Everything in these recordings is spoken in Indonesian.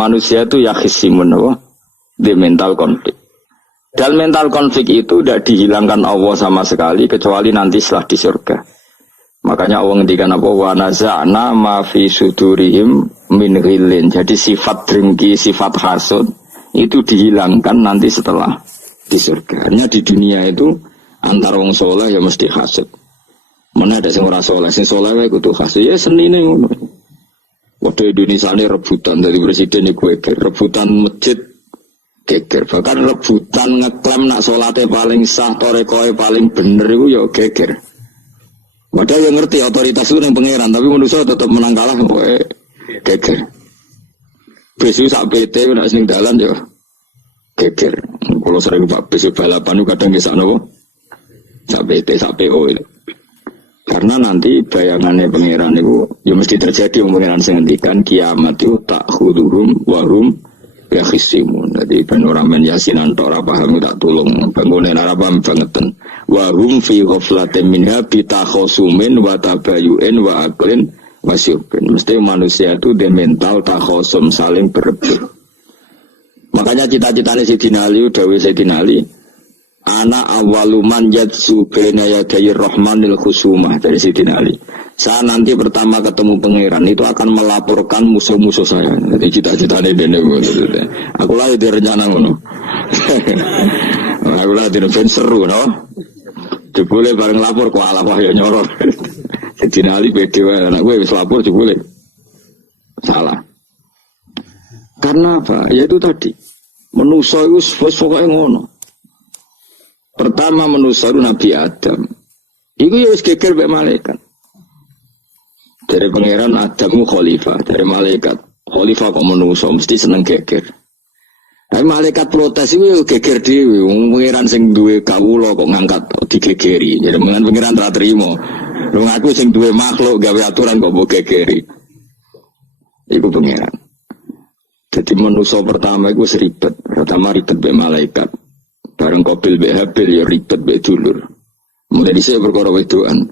manusia itu ya khisimun apa? Di mental konflik. Dan mental konflik itu tidak dihilangkan Allah sama sekali kecuali nanti setelah di surga. Makanya Allah ngendikan apa? Wa naza'na ma fi sudurihim min ghillin. Jadi sifat dengki, sifat hasud itu dihilangkan nanti setelah di surga. Hanya di dunia itu antar wong soleh ya mesti hasud. Mana ada sing ora soleh, sing soleh wae kudu hasud. Ya senine ngono. Waktu Indonesia ini rebutan dari presiden iku rebutan masjid geger. Bahkan rebutan ngeklaim nak solatnya paling sah, torekoe paling bener itu ya geger. Padahal yang ngerti otoritas itu yang pangeran, tapi manusia tetap menang kalah pokoknya geger. Besu sak PT nak sing dalan ya geger. Kalau sering Pak besu balapan itu kadang nggih sakno sak PT sak PO itu. Karena nanti bayangannya pangeran itu ya mesti terjadi pangeran sing ngendikan kiamat itu tak khuduhum warum ya khisimun. Jadi ben ora men yasinan tok ora paham tak tulung bangunan ora paham bangeten. Wa hum fi ghaflatin minha bitakhosumin wa tabayu'in wa aklin wa syurbin. Mesti manusia itu de mental takhosum saling berebut. Makanya cita-citane Sayyidina Ali dawuh Sayyidina Ali ana awaluman yatsu baina yaday rahmanil khusumah dari Sayyidina Ali. Saya nanti pertama ketemu pangeran itu akan melaporkan musuh-musuh saya. Jadi cita-citane dene aku lah di rencana ngono. Aku lah di ben seru no. Jebule bareng lapor kok ala wah ya nyoror. Sayyidina Ali beda wae anak gue wis lapor jebule. Salah. Karena apa? Ya itu tadi. Manusa itu wis pokoke ngono. Pertama manusia itu Nabi Adam. Iku ya wis geger mek malaikat. Dari pangeran Adamu khalifah, dari malaikat khalifah kok manusia mesti seneng geger. Tapi malaikat protes itu geger dhewe, wong pangeran sing duwe kawula kok ngangkat digegeri. Jadi pangeran ra trimo. Lho aku sing duwe makhluk gawe aturan kok mbok gegeri. Iku pangeran. Jadi manusia pertama itu seribet, pertama ribet mek malaikat. Bareng Qabil be Habil ya ribet be dulur. Mulai dhisik perkara wedokan.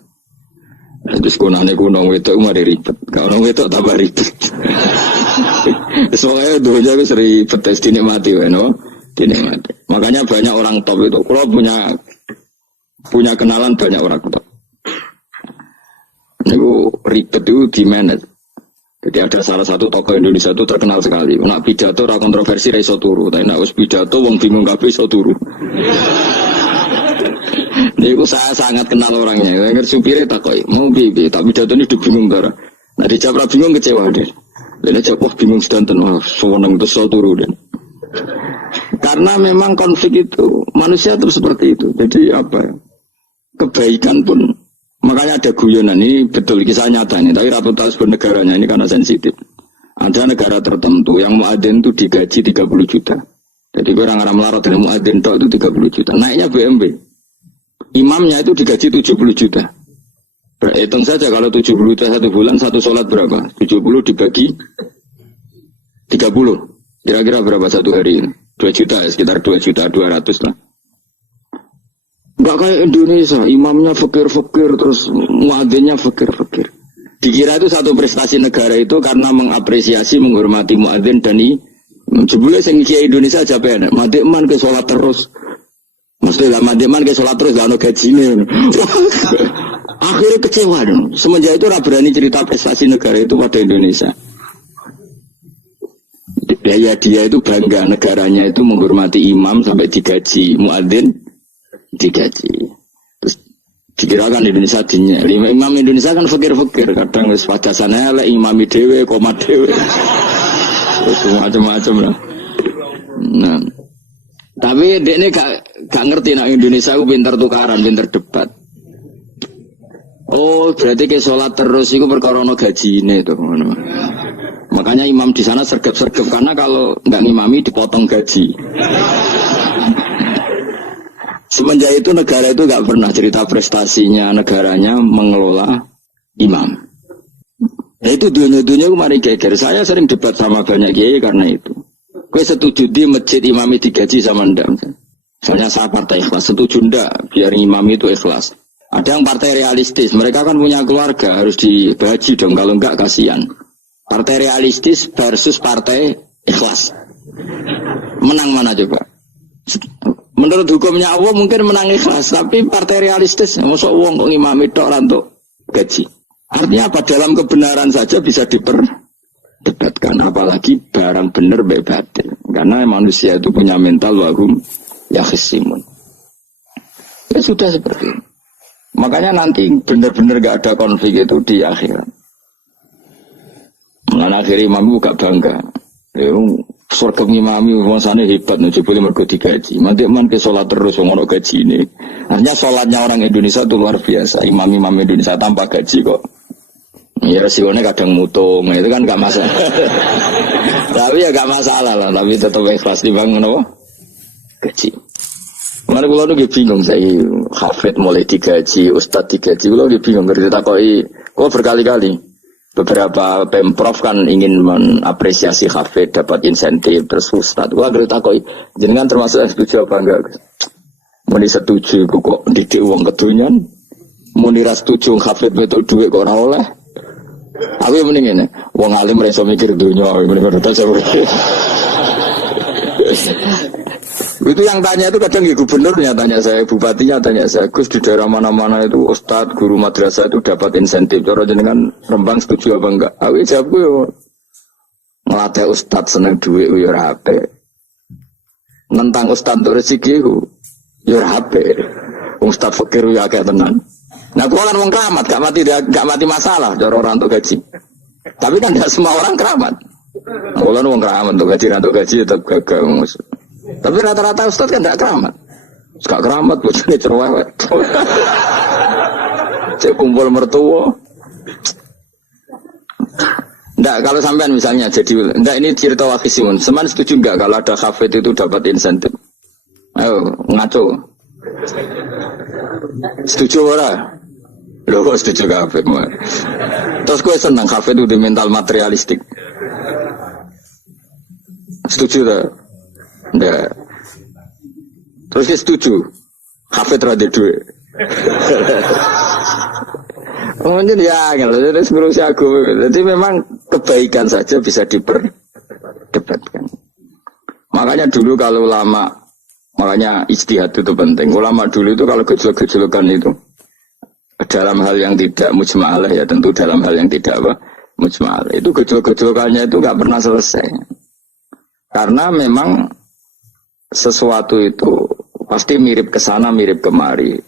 Terus kunane kunong wedok mari ribet. Kalau wedok tambah ribet. Soalnya dunia wis ribet tes dinikmati wae no. Dinikmati. Makanya banyak orang top itu. Kalau punya kenalan banyak orang top. Niku ribet itu di manage. Jadi ada salah satu tokoh Indonesia itu terkenal sekali. Nak pidato ora kontroversi ra iso turu, tapi nak wis pidato wong bingung kabeh iso turu. Niku saya sangat kenal orangnya. Saya supire takoki, "Mau piye?" Tak pidato ini bingung ta. Nah dijawab bingung kecewa deh. Lha jawab bingung sedanten, wah seneng terus iso turu deh. Karena memang konflik itu manusia itu seperti itu. Jadi apa? Kebaikan pun makanya ada guyonan ini betul kisah nyata ini, tapi reputasi bernegaranya ini karena sensitif. Ada negara tertentu yang muadzin itu digaji 30 juta. Jadi orang-orang melarat dengan muadzin itu 30 juta. Naiknya BMW. Imamnya itu digaji 70 juta. Berhitung saja kalau 70 juta satu bulan, satu sholat berapa? 70 dibagi 30. Kira-kira berapa satu hari ini? 2 juta, sekitar 2 juta 200 lah. Enggak kayak Indonesia, imamnya fakir-fakir, terus muadzinnya fakir-fakir. Dikira itu satu prestasi negara itu karena mengapresiasi, menghormati muadzin dan jebule sing kiai Indonesia aja penak. Madekman ke sholat terus. Mesti lah madekman ke sholat terus gak ono gajine. Akhirnya kecewa dong. Semenjak itu ora berani cerita prestasi negara itu pada Indonesia. Ya dia itu bangga negaranya itu menghormati imam sampai digaji muadzin digaji. Terus dikirakan Indonesia dinya. Imam Indonesia kan fakir-fakir, kadang wis padasane elek imami dhewe, komat dhewe. Terus macam-macam lah. Nah. Tapi dekne gak ngerti nek Indonesia ku pinter tukaran, pinter debat. Oh, berarti ke sholat terus itu perkara ono gajine to ngono. Makanya imam di sana sergap-sergap karena kalau nggak ngimami dipotong gaji. Semenjak itu negara itu nggak pernah cerita prestasinya negaranya mengelola imam. Nah itu dunia-dunia kemarin geger. Saya sering debat sama banyak kiai karena itu. Gue setuju di masjid imami digaji sama ndak. Soalnya saya partai ikhlas, setuju ndak biar imam itu ikhlas. Ada yang partai realistis, mereka kan punya keluarga harus dibahaji dong, kalau enggak kasihan. Partai realistis versus partai ikhlas. Menang mana coba? Menurut hukumnya Allah mungkin menang ikhlas, tapi partai realistis, masuk uang kok ngimami tok rantuk gaji. Artinya apa? Dalam kebenaran saja bisa diperdebatkan, apalagi barang benar batil. Karena manusia itu punya mental wahum yakhisimun. Ya sudah seperti itu. Makanya nanti benar-benar gak ada konflik itu di akhirat. Mengenai akhir imam gak bangga. Surga imami maksudnya hebat, boleh mergo digaji. Nanti man ke sholat terus ngomong gaji ini. Artinya sholatnya orang Indonesia itu luar biasa. Imam-imam Indonesia tanpa gaji kok. Ya resikonya kadang mutung, itu kan gak masalah. Tapi ya gak masalah lah, tapi tetap ikhlas dibangun apa? Gaji. Mana kalau nu bingung saya, hafid mulai digaji, ustad digaji, kalau bingung ngerti takoi. Kalau berkali-kali beberapa pemprov kan ingin mengapresiasi hafid dapat insentif terus ustad. Kalau ngerti takoi, jenengan termasuk setuju apa enggak? Muni setuju, kok didik uang ketunyan. Muni ras setuju hafid betul duit kok ora oleh. Aku yang mending ini, wong alim reso mikir dunia, bener-bener itu yang tanya itu kadang gubernurnya tanya saya, bupatinya tanya saya, Gus di daerah mana-mana itu ustadz, guru madrasah itu dapat insentif. Cara jenengan Rembang setuju apa enggak? Aku jawab yo, ngelatih ustadz seneng duit yo rapi. Nentang ustadz untuk rezeki yo rapi. Ustadz fakir yo agak tenang. Nah, gua kan wong keramat, gak mati masalah cara orang untuk gaji. Tapi kan tidak semua orang keramat. Gua kan wong keramat untuk gaji tetap gagal. Tapi rata-rata ustadz kan tidak keramat. Gak keramat, bocahnya cerewet. Cek kumpul mertua. Nggak, kalau sampean misalnya jadi, nggak ini cerita wakisimun. Seman setuju nggak kalau ada hafid itu dapat insentif? Ayo ngaco. Setuju ora? Loh kok setuju hafid? Terus gue senang hafid itu di mental materialistik. Setuju tak? Nggak. Terus dia setuju hafid rada duit. Mungkin ya, jadi ngurusi aku. Jadi memang kebaikan saja bisa diperdebatkan. Makanya dulu kalau ulama, makanya ijtihad itu penting. Ulama dulu itu kalau gejolak-gejolakan itu dalam hal yang tidak mujma'alah ya, tentu dalam hal yang tidak apa mujma'alah. Itu gejolak-gejolakannya itu nggak pernah selesai. Karena memang sesuatu itu pasti mirip ke sana, mirip kemari.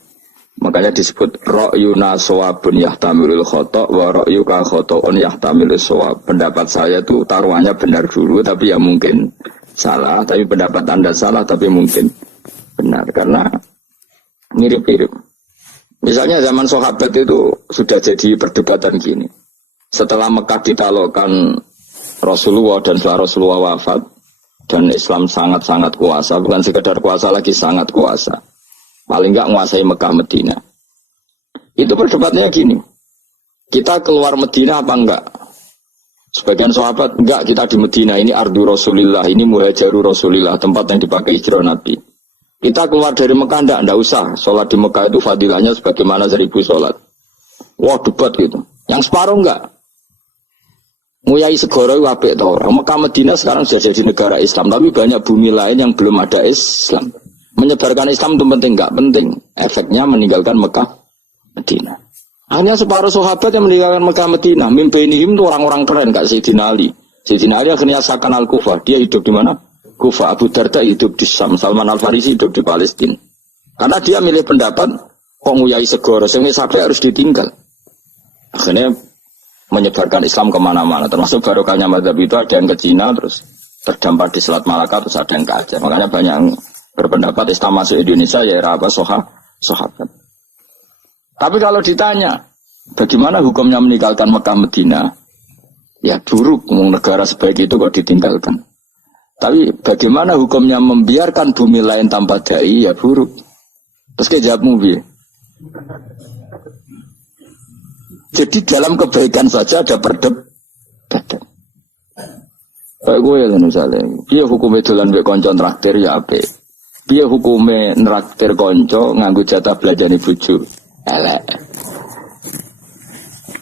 Makanya disebut ra'yuna shawabun yahtamilul khata' wa ra'yuka khata'un yahtamilus shawab. Pendapat saya itu taruhannya benar dulu tapi ya mungkin salah, tapi pendapat Anda salah tapi mungkin benar karena mirip-mirip. Misalnya zaman sahabat itu sudah jadi perdebatan gini. Setelah Mekah ditaklukkan Rasulullah dan setelah Rasulullah wafat dan Islam sangat-sangat kuasa, bukan sekedar kuasa lagi, sangat kuasa. Paling enggak menguasai Mekah Medina. Itu perdebatannya gini. Kita keluar Medina apa enggak? Sebagian sahabat, enggak, kita di Medina, ini ardu Rasulillah, ini muhajaru Rasulillah, tempat yang dipakai hijrah Nabi. Kita keluar dari Mekah, enggak usah. Sholat di Mekah itu fadilahnya sebagaimana 1000 sholat. Wah, debat gitu. Yang separuh enggak. Nguyai segoro itu apik tau. Mekah Medina sekarang sudah jadi negara Islam, tapi banyak bumi lain yang belum ada Islam. Menyebarkan Islam itu penting, enggak penting. Efeknya meninggalkan Mekah Medina. Hanya separuh sahabat yang meninggalkan Mekah Medina. Mimpenihim itu orang-orang keren, Kak Sayyidina Ali. Sayyidina Ali akhirnya sakan Al-Kufah. Dia hidup di mana? Kufah. Abu Darda hidup di Syam. Salman Al-Farisi hidup di Palestina. Karena dia milih pendapat, kok nguyai segoro, sehingga sampai harus ditinggal. Akhirnya menyebarkan Islam kemana-mana. Termasuk barokahnya mazhab itu ada yang ke Cina, terus terdampar di Selat Malaka, terus ada yang ke Aceh. Makanya banyak yang berpendapat Islam masuk Indonesia ya era apa sahabat. Tapi kalau ditanya bagaimana hukumnya meninggalkan Mekah Medina, ya buruk. Negara sebaik itu kok ditinggalkan. Tapi bagaimana hukumnya membiarkan bumi lain tanpa dai, ya buruk. Terus kejawabmu bi. Jadi dalam kebaikan saja ada perdebatan. Kayak gue ya misalnya, dia hukumnya dolan mbek konco traktir ya apik. Piye hukume nraktir konco nganggo jatah belanjane bojo? Elek.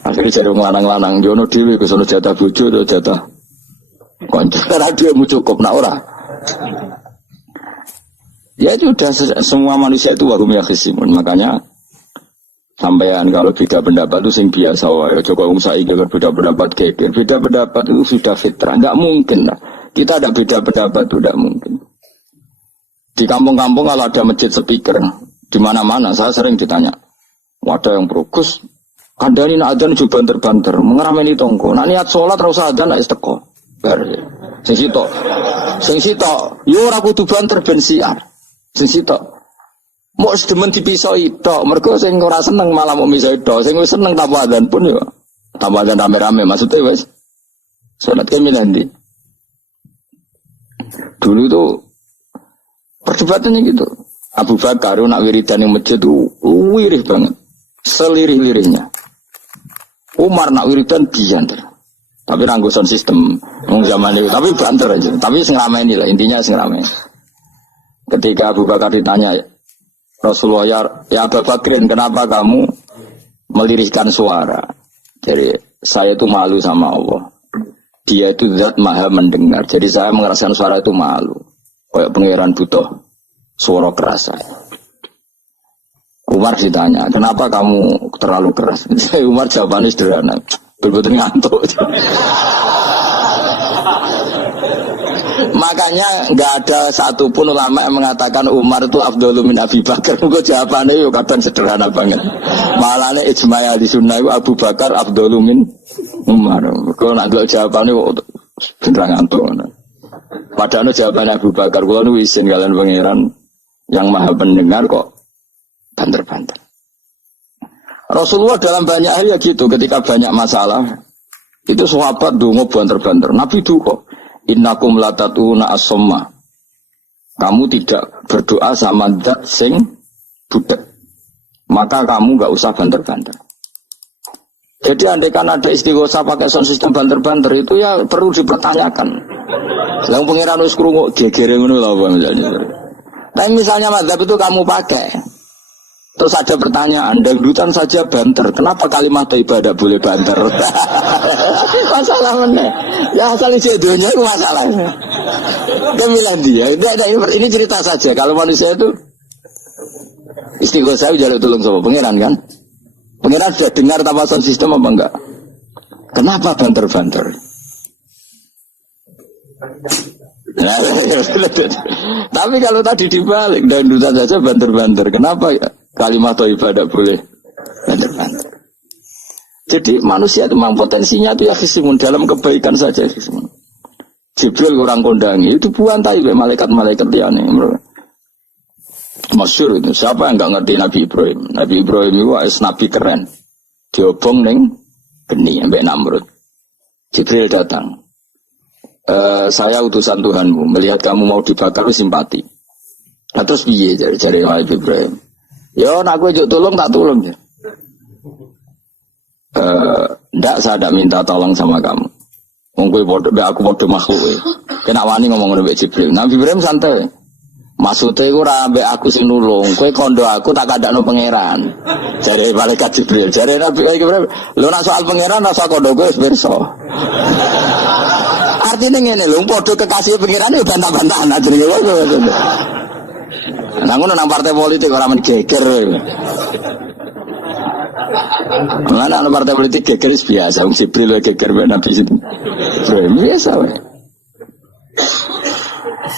Akhirnya jadi lanang-lanang jono dhewe ke sono jatah bojo atau jatah Konco radiomu cukup nak ora. Ya itu sudah semua manusia itu wahum yakhisimun. Makanya sampean kalau beda pendapat itu sing biasa wae. Coba saiki kalau beda pendapat geger. Beda pendapat itu sudah fitrah. Enggak mungkin lah. Kita ada beda pendapat itu tidak mungkin. Di kampung-kampung kalau ada masjid speaker di mana-mana saya sering ditanya. Wadah yang berukus kandani nak adzan juga banter-banter mengerameni tonggo. Nak niat sholat terus adzan nak teko. Bar. Sing sitok yo ora kudu banter ben siar. Sing sitok mau sedemen dipisoi tok, mergo sing ora seneng malah mau misoi tok, sing wis seneng tambah adzan pun yo tambah adzan rame-rame maksudnya wis salat kami nanti. Dulu tuh perdebatannya gitu. Abu Bakar nak wiridan yang masjid tuh wirih banget, selirih-lirihnya. Umar nak wiridan bianter. Tapi ranggo sound system zaman itu, tapi banter aja. Tapi sing rameni lah, intinya sing rameni. Ketika Abu Bakar ditanya, Rasulullah ya Abu Bakrin, kenapa kamu melirihkan suara? Jadi saya itu malu sama Allah. Dia itu zat maha mendengar. Jadi saya mengeraskan suara itu malu. Kayak pangeran butuh suara keras saya. Umar ditanya, kenapa kamu terlalu keras? Umar jawabannya sederhana. Betul-betul ngantuk. Makanya nggak ada satupun ulama yang mengatakan Umar itu afdhalu min Abi Bakar. Mungkin jawabannya yuk kadang sederhana banget. Malahnya ijma' ahli sunnah itu Abu Bakar afdhalu min Umar. Kalau nak jawabannya beneran ngantuk. Padahal jawabannya Abu Bakar. Kalau nu izin kalian pangeran yang maha pendengar kok banter-banter. Rasulullah dalam banyak hal ya gitu, ketika banyak masalah itu sahabat dongo banter-banter. Nabi duka, innakum latatuna as-somma. Kamu tidak berdoa sama zat sing budak. Maka kamu enggak usah banter-banter. Jadi andaikan ada istighosah pakai sound system banter-banter itu ya perlu dipertanyakan. Yang pengiran wis krungu gegere ngono lho misalnya. Tapi misalnya mazhab itu kamu pakai. Terus ada pertanyaan, dangdutan saja banter. Kenapa kalimat ibadah boleh banter? Masalah mana? Ya asal jodohnya itu masalahnya. Dia bilang dia, ini cerita saja. Kalau manusia itu istighosah jaluk tolong sama pangeran kan? Pangeran sudah dengar tanpa sound system apa enggak? Kenapa banter-banter? Tapi kalau tadi dibalik, dangdutan saja banter-banter. Kenapa ya? Kalimat thayyibah tidak boleh banter-banter. Jadi manusia itu memang potensinya itu ya khisimun dalam kebaikan saja khisimun. Jibril orang kondangi itu buantai malaikat-malaikat liyane. Masyhur itu. Siapa yang enggak ngerti Nabi Ibrahim? Nabi Ibrahim itu nabi keren. Diobong ning geni ambek Namrud. Jibril datang. Saya utusan Tuhanmu, melihat kamu mau dibakar simpati. Nah, terus piye jare Nabi Ibrahim? Yo, nak gue juk tolong tak tolong ya. Ndak saya tidak minta tolong sama kamu. Mungkin aku bodoh makhluk. Kena wani ngomong dengan Jibril. Nabi Ibrahim santai. Maksudnya gue rambe aku sing nulung. Kue kondo aku tak ada no pangeran. Jadi malaikat Jibril. Jadi Nabi Ibrahim. Lu nak soal pangeran, nak soal kondo gue berso. Artinya ngene lho, podo kekasih pangeran itu bantah-bantahan aja nih. Nah, ngono nang partai politik orang geger. Mana nang partai politik geger biasa, wong Jibril geger ben Nabi sini. Biasa wae.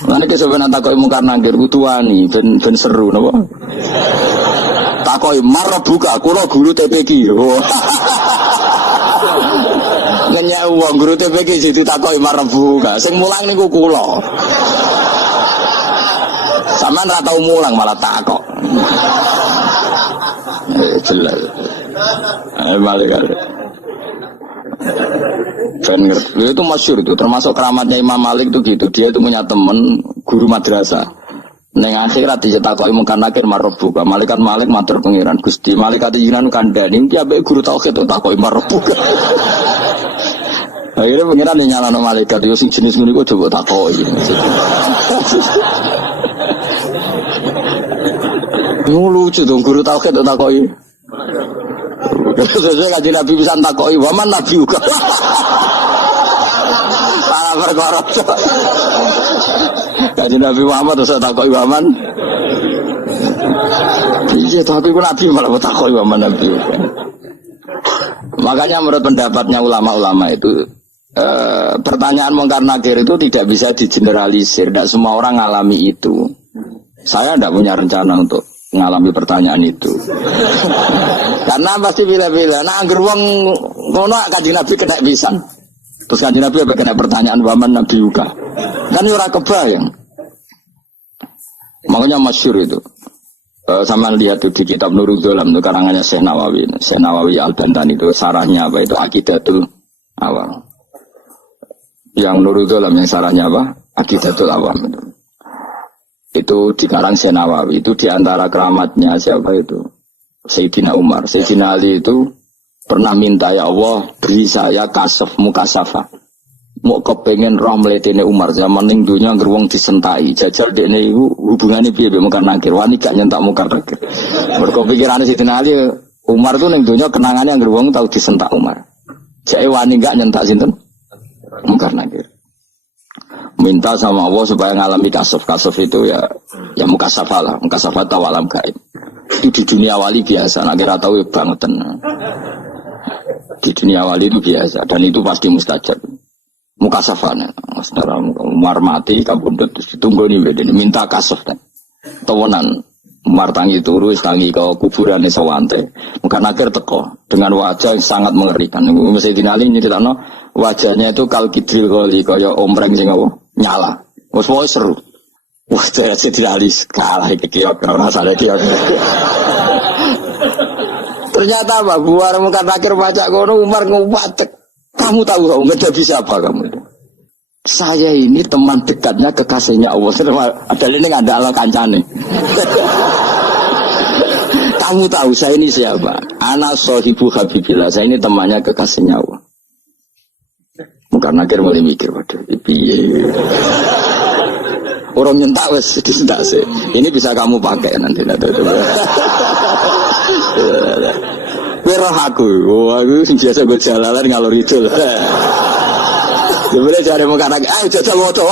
Mana ke sebenarnya takoki mungkar nangkir kutuani ben seru napa? Takoki marbuka kula guru TPQ. Ngenyek wong guru TPQ situ takoki marbuka. Sing mulang niku kula. Sampeyan ora tau mulang malah takok. Jelas. Balik. Ben ngerti. Itu masyhur itu, termasuk keramatnya Imam Malik itu gitu. Dia itu punya teman guru madrasah. Neng akhirat dicetakoki mungkar nakir marbuka. Malaikat Malik matur pengiran Gusti. Malaikat jinan kandhani iki ambek guru tauhid takoki marbuka. Akhirnya pengiran nyalano malaikat yo sing jenis ngono iku coba takoki. Lucu dong guru tauhid takoki. Sesuai kajian Nabi bisa takoki waman Nabi juga. Para perkara. Kanjeng Nabi Muhammad terus takoki Waman. Iya, tapi aku Nabi malah takoki Waman Nabi. Makanya menurut pendapatnya ulama-ulama itu pertanyaan mungkar nakir itu tidak bisa digeneralisir. Tidak semua orang ngalami itu. Saya tidak punya rencana untuk mengalami pertanyaan itu. Karena pasti bila-bila. Nah, angger wong ngono Kanjeng Nabi kena pisan. Terus Kanjeng Nabi apa kena pertanyaan Waman Nabi Uka. Kan ora kebayang. Makanya masyhur itu. Sama lihat di kitab Nurul Dzolam itu karangannya Syekh Nawawi. Syekh Nawawi Al-Bantani itu sarahnya apa itu Aqidatul Awam. Yang Nurul Dzolam yang sarahnya apa? Aqidatul Awam itu. Itu dikarang Syekh Nawawi itu diantara keramatnya siapa itu? Sayyidina Umar. Sayyidina Ali itu pernah minta ya Allah beri saya kasaf mukasafah. Mau kepengen roh mletene Umar zaman ning dunya ngeruang disentai jajal dekne iku hubungane piye mbek mungkar nakir wani gak nyentak mungkar nakir. Mergo pikirane Sayyidina Ali Umar tuh ning dunya kenangane ngeruang tau disentak Umar. Jake wani gak nyentak sinten? Mungkar nakir. Minta sama Allah supaya ngalami kasaf itu ya mukasafah lah, mukasafah tawalam gaib. Itu di dunia wali biasa, nak kira tahu ya bangetan. Di dunia wali itu biasa dan itu pasti mustajab. Mukasafana, saudara Umar mati, kabundut ditunggu nih bedanya minta kasaf kan, tawanan Umar tangi turu, tangi ke kuburan sawante, muka nakir teko dengan wajah yang sangat mengerikan. Mesti dinali ini tidak no wajahnya itu kal kidril kali kaya omreng sing apa nyala, was seru. Wah saya dinali kalah kekiok, masalah kiok. Ternyata apa? Buar muka nakir baca kono Umar ngupatek. Kamu tahu nggak bisa apa kamu itu? Saya ini teman dekatnya kekasihnya Allah. Ada ini nggak ada ala kancane. Kamu tahu saya ini siapa? Ana sohibu habibillah. Saya ini temannya kekasihnya Allah. Bukan nakir mulai mikir, waduh, piye. Orang nyentak wes disentak sih. Ini bisa kamu pakai nanti. Merah aku, aku biasa gue jalanan ngalor itu. Boleh cari muka anak, ayo jajal moto.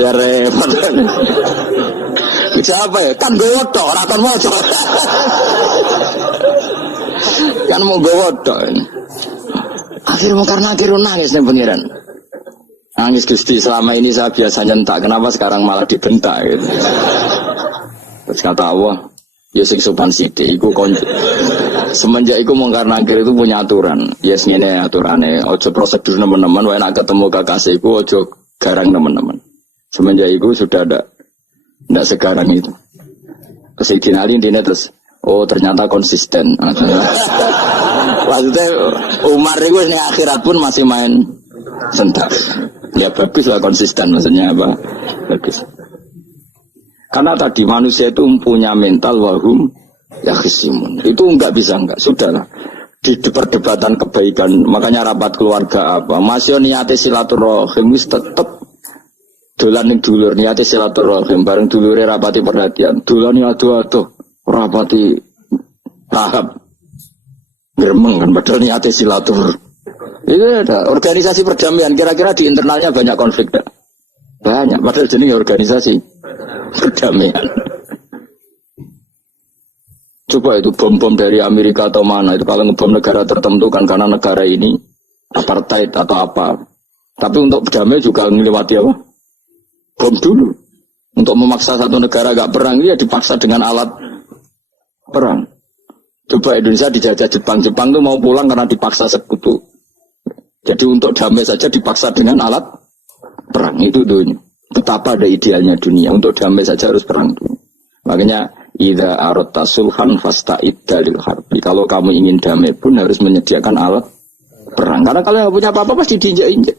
Ya repot. Siapa ya? Kan gue moto, raton moto. Kan mau gue moto. Akhirnya karena akhirnya nangis nih pengiran. Nangis Gusti, selama ini saya biasa nyentak, kenapa sekarang malah dibentak gitu. Terus kata Allah, ya sing sopan sithik iku semenjak iku mungkar nakir itu punya aturan. Yes ngene aturane, ojo prosedur teman-teman wae nek ketemu kekasihku ojo garang teman-teman. Semenjak iku sudah ndak segarang itu. Sayyidina Ali intine terus oh ternyata konsisten. Maksudnya Umar itu ini akhirat pun masih main sentak. Ya bagus lah konsisten maksudnya apa? Bagus. Karena tadi manusia itu punya mental wahum ya khisimun. Itu enggak bisa enggak. Sudahlah. Di perdebatan kebaikan, makanya rapat keluarga apa? Masih niate silaturahim wis tetep dolan ning dulur niate silaturahim bareng dulure rapati perhatian. Dolan ado-ado rapati tahap gremeng kan padahal niate silatur. Itu ada organisasi perdamaian kira-kira di internalnya banyak konflik tak? Banyak padahal jenis organisasi perdamaian. Coba itu bom-bom dari Amerika atau mana itu kalau ngebom negara tertentu kan karena negara ini apartheid atau apa. Tapi untuk berdamai juga melewati apa? Bom dulu. Untuk memaksa satu negara gak perang dia dipaksa dengan alat perang. Coba Indonesia dijajah Jepang tuh mau pulang karena dipaksa sekutu. Jadi untuk damai saja dipaksa dengan alat perang itu dunia. Betapa ada idealnya dunia untuk damai saja harus perang dulu. Makanya idza aradta sulhan fasta'id dalil harbi. Kalau kamu ingin damai pun harus menyediakan alat perang. Karena kalau nggak punya apa-apa pasti diinjak-injak.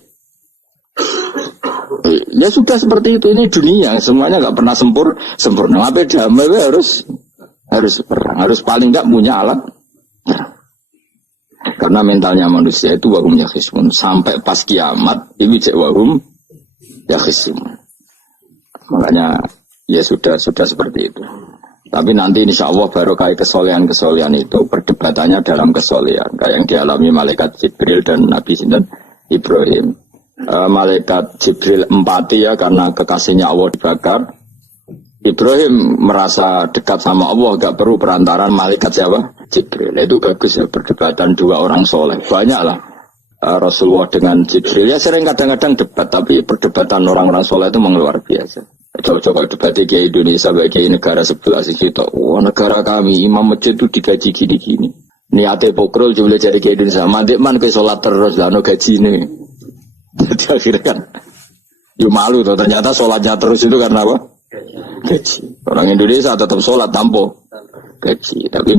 Ya sudah seperti itu, ini dunia semuanya nggak pernah sempurna. Tapi damai harus perang, harus paling nggak punya alat perang. Karena mentalnya manusia itu wahum yakhisimun. Sampai pas kiamat ini cek wahum yakhisimun. Makanya ya sudah seperti itu. Tapi nanti insya Allah baru kayak kesolehan itu perdebatannya dalam kesolehan kayak yang dialami malaikat Jibril dan Nabi Sinten Ibrahim. Malaikat Jibril empati ya karena kekasihnya Allah dibakar. Ibrahim merasa dekat sama Allah, gak perlu perantaran malaikat siapa? Jibril. Itu bagus ya perdebatan dua orang soleh. Banyak lah Rasulullah dengan Jibril. Ya sering kadang-kadang debat, tapi perdebatan orang-orang soleh itu memang luar biasa. Coba-coba debat di Indonesia bagi negara sebelah sisi itu. Wah negara kami imam masjid itu digaji gini-gini. Niatnya pokrol coba cari ke Indonesia. Mandek man ke sholat terus lah no gaji ini. Jadi akhirnya kan, ya malu tuh. Ternyata sholatnya terus itu karena apa? Gaji. Orang Indonesia tetap sholat tanpa gaji. Tapi